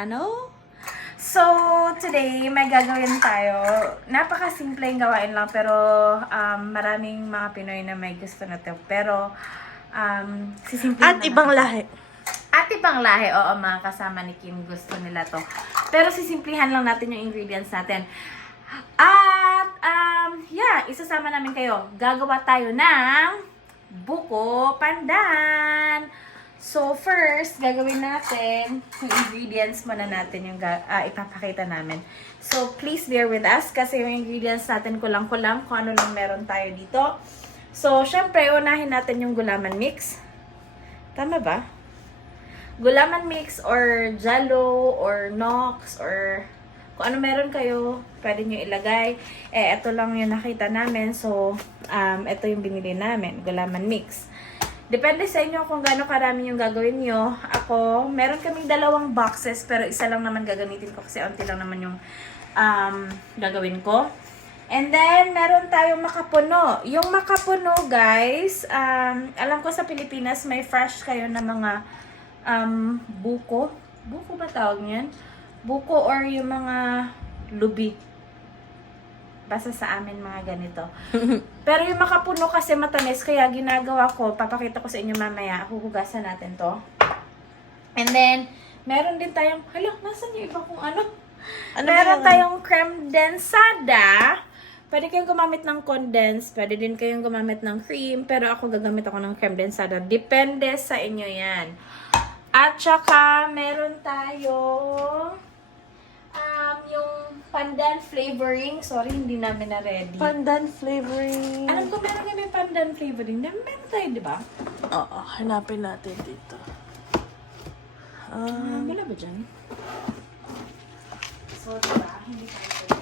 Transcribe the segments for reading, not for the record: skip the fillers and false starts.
channel. So, today, may gagawin tayo. Napakasimpleng gawain lang, pero maraming mga Pinoy na may gusto na to. Pero, sisimplihan At ibang lahi. At ibang lahi, oo, mga kasama ni Kim, gusto nila to. Pero sisimplihan lang natin yung ingredients natin. At, isasama namin kayo. Gagawa tayo ng buko pandan. So, first, gagawin natin yung ingredients muna natin yung ipapakita namin. So, please bear with us kasi yung ingredients natin kulang-kulang kung ano lang meron tayo dito. So, syempre, unahin natin yung gulaman mix. Tama ba? Gulaman mix or jalo or nox or kung ano meron kayo, pwede nyo ilagay. Ito lang yung nakita namin. So, ito yung binili namin. Gulaman mix. Depende sa inyo kung gaano karami yung gagawin nyo. Ako, meron kaming 2 boxes, pero isa lang naman gagamitin ko kasi onti lang naman yung gagawin ko. And then, meron tayong makapuno. Yung makapuno, guys, alam ko sa Pilipinas, may fresh kayo na mga buko. Buko ba tawag niyan? Buko or yung mga lubi. Basta sa amin mga ganito. Pero yung makapuno kasi matamis, kaya ginagawa ko, papakita ko sa inyo mamaya, huhugasan natin to. And then, meron din tayong, nasan yung iba kung ano? Meron tayong creme densada. Pwede kayong gumamit ng condensed, pwede din kayong gumamit ng cream, pero ako gagamit ako ng creme densada. Depende sa inyo yan. At saka, meron tayong yung pandan flavoring. Sorry, hindi namin na-ready. Pandan flavoring. Alam ko meron kami pandan flavoring. Meron tayo, di ba? Oo, hanapin natin dito. Wala ba dyan? So, diba? Hindi tayo pwede.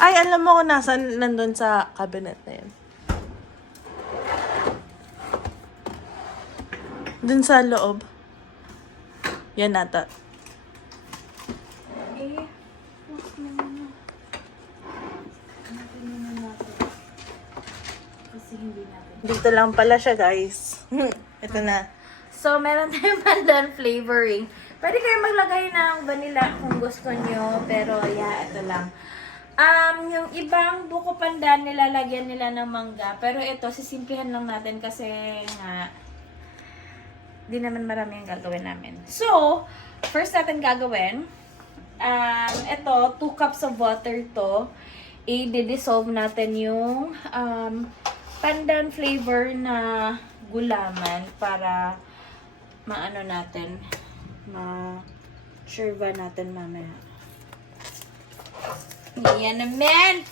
Ay, alam mo kung nasan nandun sa cabinet na yun. Dun sa loob. Yan nata. Dito lang pala siya, guys. Ito na. So, meron tayong pandan flavoring. Pwede kayo maglagay ng vanilla kung gusto nyo. Pero, ito lang. Yung ibang buko pandan, nilalagyan nila ng mangga. Pero ito, sisimplihan lang natin kasi nga, di naman marami ang gagawin namin. So, first natin gagawin, ito, 2 cups of water to. I-dissolve natin yung pandan flavor na gulaman para maano natin, ma-serve natin mamaya. Yan naman!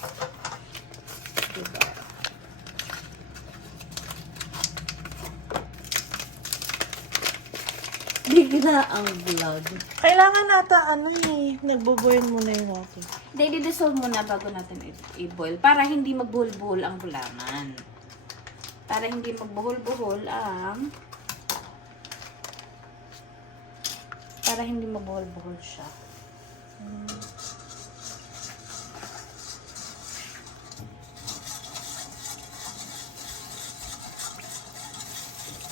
Diba? Bigla ang vlog. Kailangan nata, nagbo-boil muna yung natin. I-dissolve muna bago natin i-boil para hindi magbuhol-buhol ang gulaman. Para hindi magbuhol-buhol ang... Para hindi magbuhol-buhol siya.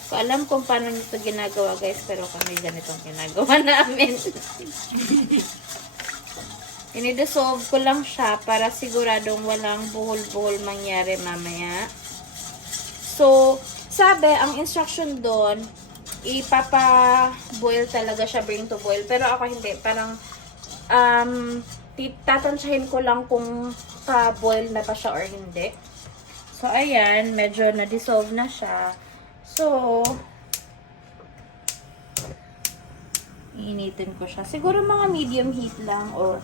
So, alam kung paano nito ginagawa, guys, pero kami ganitong ginagawa namin. Ini-dissolve ko lang siya para siguradong walang buhol-buhol mangyari mamaya. So, sabi, ang instruction doon, ipapa-boil talaga siya, bring to boil. Pero ako hindi, parang tatansyahin ko lang kung pa-boil na pa siya or hindi. So, ayan, medyo na-dissolve na siya. So, iinitin ko siya. Siguro mga medium heat lang or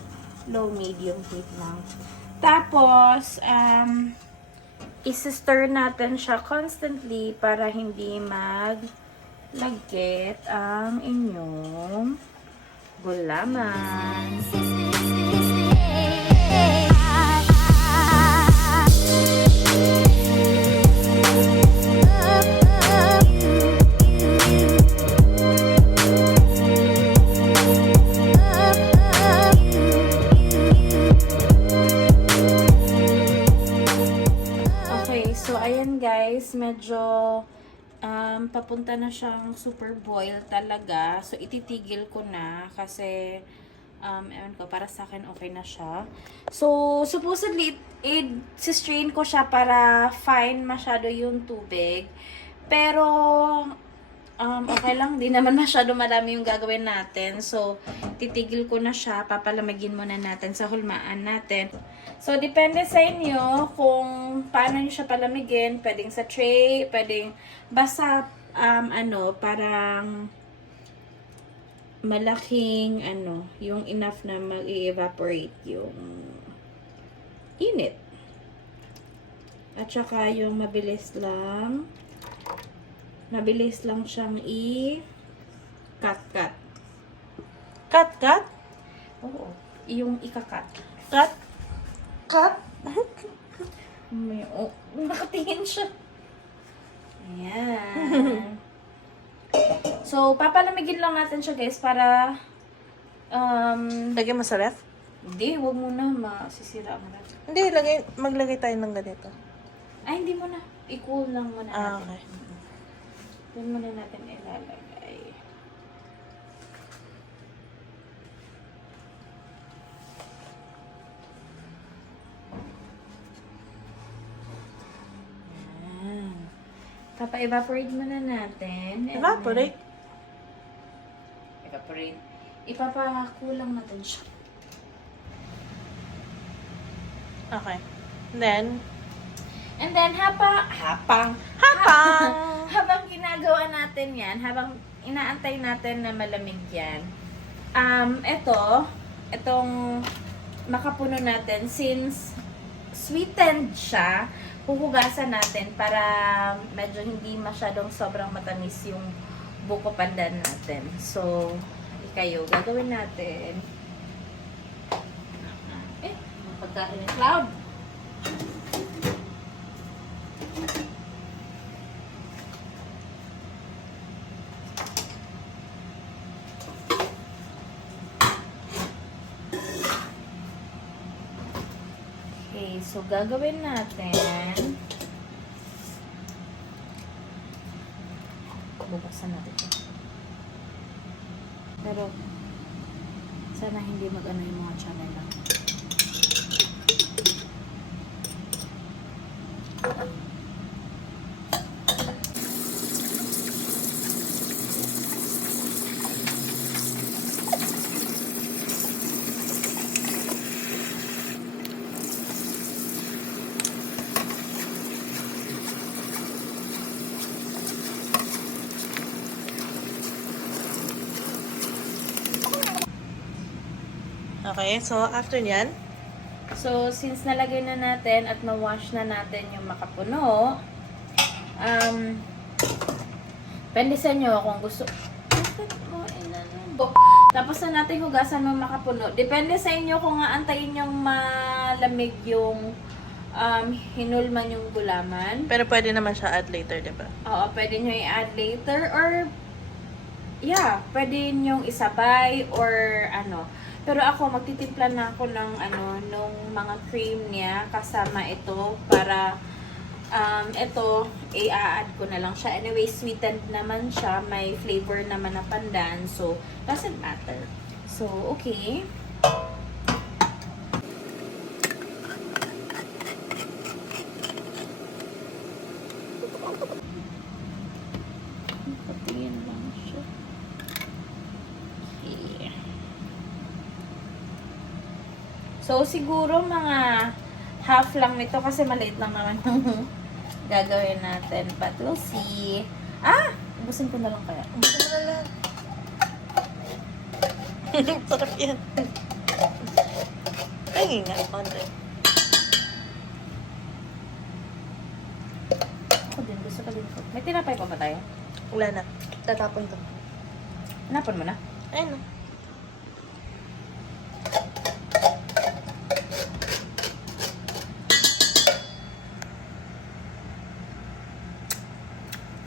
low medium heat lang. Tapos, isi-stir natin siya constantly para hindi maglagkit ang inyong gulaman. Okay, so ayan guys, medyo papunta na siyang super boil talaga. So, ititigil ko na kasi, ewan ko, para sa akin okay na siya. So, supposedly, i-strain ko siya para fine masyado yung tubig. Pero, okay lang, di naman masyado marami yung gagawin natin. So, titigil ko na siya, papalamigin muna natin sa hulmaan natin. So, depende sa inyo kung paano nyo siya palamigin. Pwedeng sa tray, pwedeng basta, parang malaking, yung enough na mag-evaporate yung init. At saka yung mabilis lang siyang i-cut. Cut? Oo, yung ika-cut. Cut? Nakatingin siya. Ayan. So, papalamigin lang natin siya, guys, para, Lagyan mo sa ref? hindi, wag muna, masisira ang ref. Hindi, maglagay tayo ng ganito. Ay, hindi muna. I-cool lang muna Ah, natin. okay. Doon muna natin ilalagay. Ayan. Papa-evaporate muna natin. And Evaporate? then- Evaporate. Ipapakulang natin siya. Okay. Then, And then, habang habang ginagawa natin yan, habang inaantay natin na malamig yan, itong makapuno natin, since sweetened siya, huhugasan natin para medyo hindi masyadong sobrang matamis yung buko pandan natin. So, kayo, gagawin natin. Pagkain ng cloud. Okay, so gagawin natin. Bubuksan natin ito. Pero, sana hindi mag-ano yung mga channel lang. okay. So, after nyan, So, since nalagay na natin at na-wash na natin yung makapuno, pwede sa inyo kung gusto. Tapos na natin hugasan ng makapuno. Depende sa inyo kung aantayin yung malamig yung hinulman yung gulaman. pero pwede naman siya add later, diba? Oo, pwede nyo i-add later or pwede nyo isabay or ano. Pero ako, magtitimpla na ako ng nung mga cream niya kasama ito para ito, i-add ko na lang siya. Anyway, sweetened naman siya. May flavor naman na pandan. So, doesn't matter. So, okay. Patingin lang siya. Okay. So, siguro mga half lang nito kasi maliit lang naman yung gagawin natin. But we'll see. Ubusin ko na lang kaya. Sarap yan. Ay, nga. Konti. Ako din, gusto ko din ko. May tinapay pa ba tayo? Wala na. Tatapon ko. Hanapan mo na. Ayun na.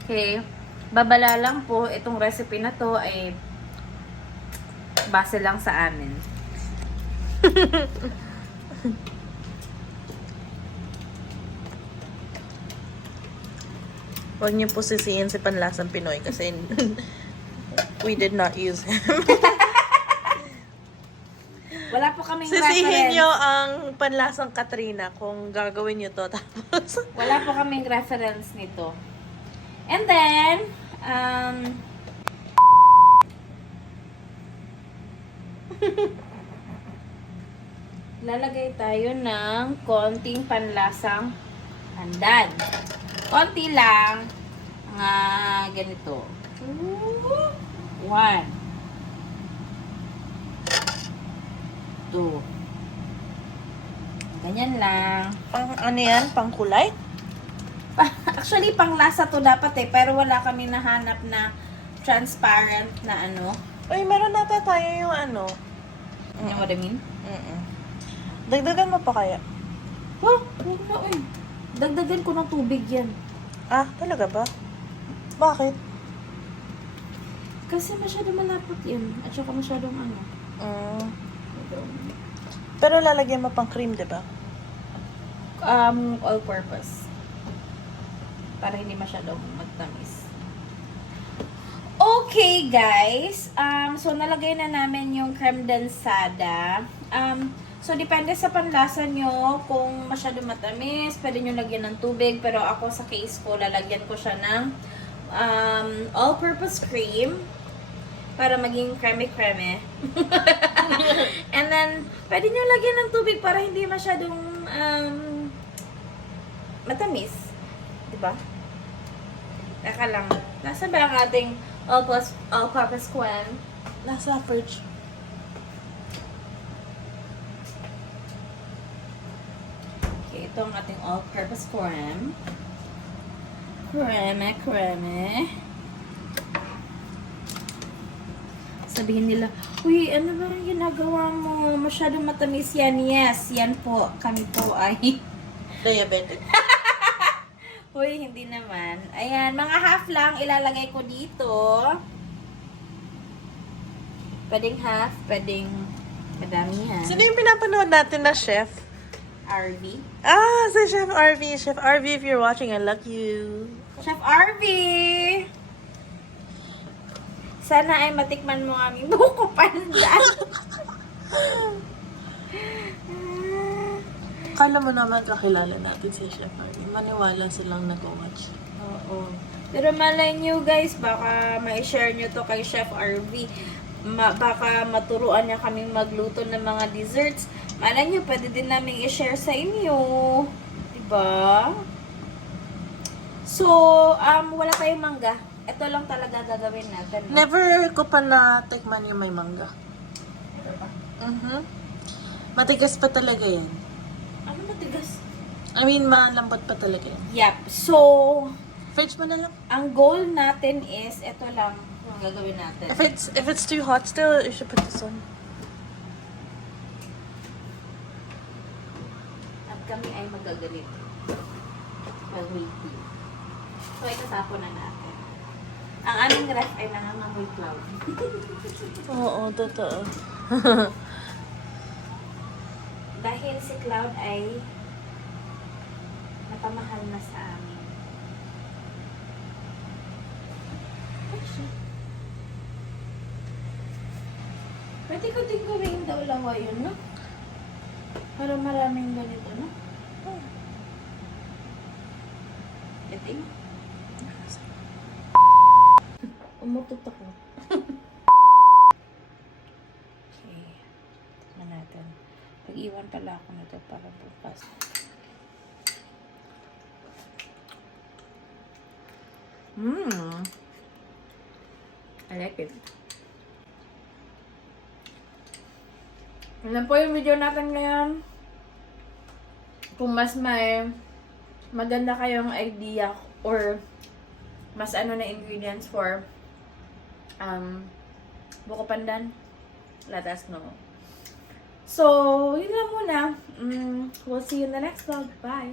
Okay. Babala lang po, itong recipe na to ay base lang sa amin. Huwag niyo po sisihin si Panlasang Pinoy kasi we did not use him. Wala po kaming Sisihin reference. niyo ang Panlasang Katrina kung gagawin niyo to. Tapos, Wala po kaming reference nito. And then, lalagay tayo ng konting panlasang pandan. Konti lang. Mga ganito. 1. 2. Ganyan lang. pang ano yan? Pang kulay? Actually, panglasa to dapat eh. Pero wala kami nahanap na transparent na ano. Uy, meron nata tayo yung ano. You know what I mean? Dagdagan mo pa kaya? Oh, huwag na eh. Dagdagan ko ng tubig yan. Ah, talaga ba? Bakit? Kasi masyado malapot yun. At saka masyadong ano. Pero lalagyan mo pang cream, di ba? All-purpose. Para hindi masyadong magtamis. Okay, guys. So, nalagay na namin yung creme densada. So, depende sa panlasa nyo. Kung masyado matamis, pwede nyo lagyan ng tubig. Pero ako sa case ko, lalagyan ko siya ng all-purpose cream para maging creme-creme. And then, pwede nyo lagyan ng tubig para hindi masyadong matamis. Diba? Teka lang. Nasa ba ang ating all-purpose cream? Nasa fridge. Okay, ito ang ating all-purpose cream. Creme. Sabihin nila, uy, ano ba ang ginagawa mo? Masyadong matamis yan. Yes, yan po. Kami po ay... Diabetic. Uy, hindi naman. Ayan, mga half lang ilalagay ko dito. Pwedeng half, pwedeng madami yan. Sino yung pinapanood natin na chef? RV. Ah, si Chef RV. Chef RV, if you're watching, I love you. Chef RV! Sana ay matikman mo aming buko pandan. Kala mo naman kakilala natin si Chef RV. Maniwala silang nag-watch. Oo. Pero malay nyo guys, baka ma-share nyo to kay Chef RV. Baka maturuan niya kaming magluto ng mga desserts. Malay nyo, pwede din namin i-share sa inyo. Diba? So, wala tayong mangga. Ito lang talaga gagawin natin. No? Never ko pa na-tikman yung may mangga. Matigas pa talaga yan. Ano matigas? I mean, malambot pa talaga yan. Yep. So, Fridge mo na lang. ang goal natin is, ito lang ang gagawin natin. If it's too hot still, you should put this on. At kami ay magaganito. While waiting. So, itatapon na natin. Ang aming ref ay nangangamoy cloud. Oo, totoo. Dahil si Cloud ay napamahal na sa amin. Pwede ko din gawin daw lawa yun, no? Para maraming ganito, no? Dating. Umutot ako. Okay. Tignan natin. Pag-iwan pala ako nito para bukas. I like it. Yan po yung video natin ngayon. Kung mas may maganda kayong idea or mas ano na ingredients for buko pandan, let us know. So, yun lang muna. We'll see you in the next vlog. Bye!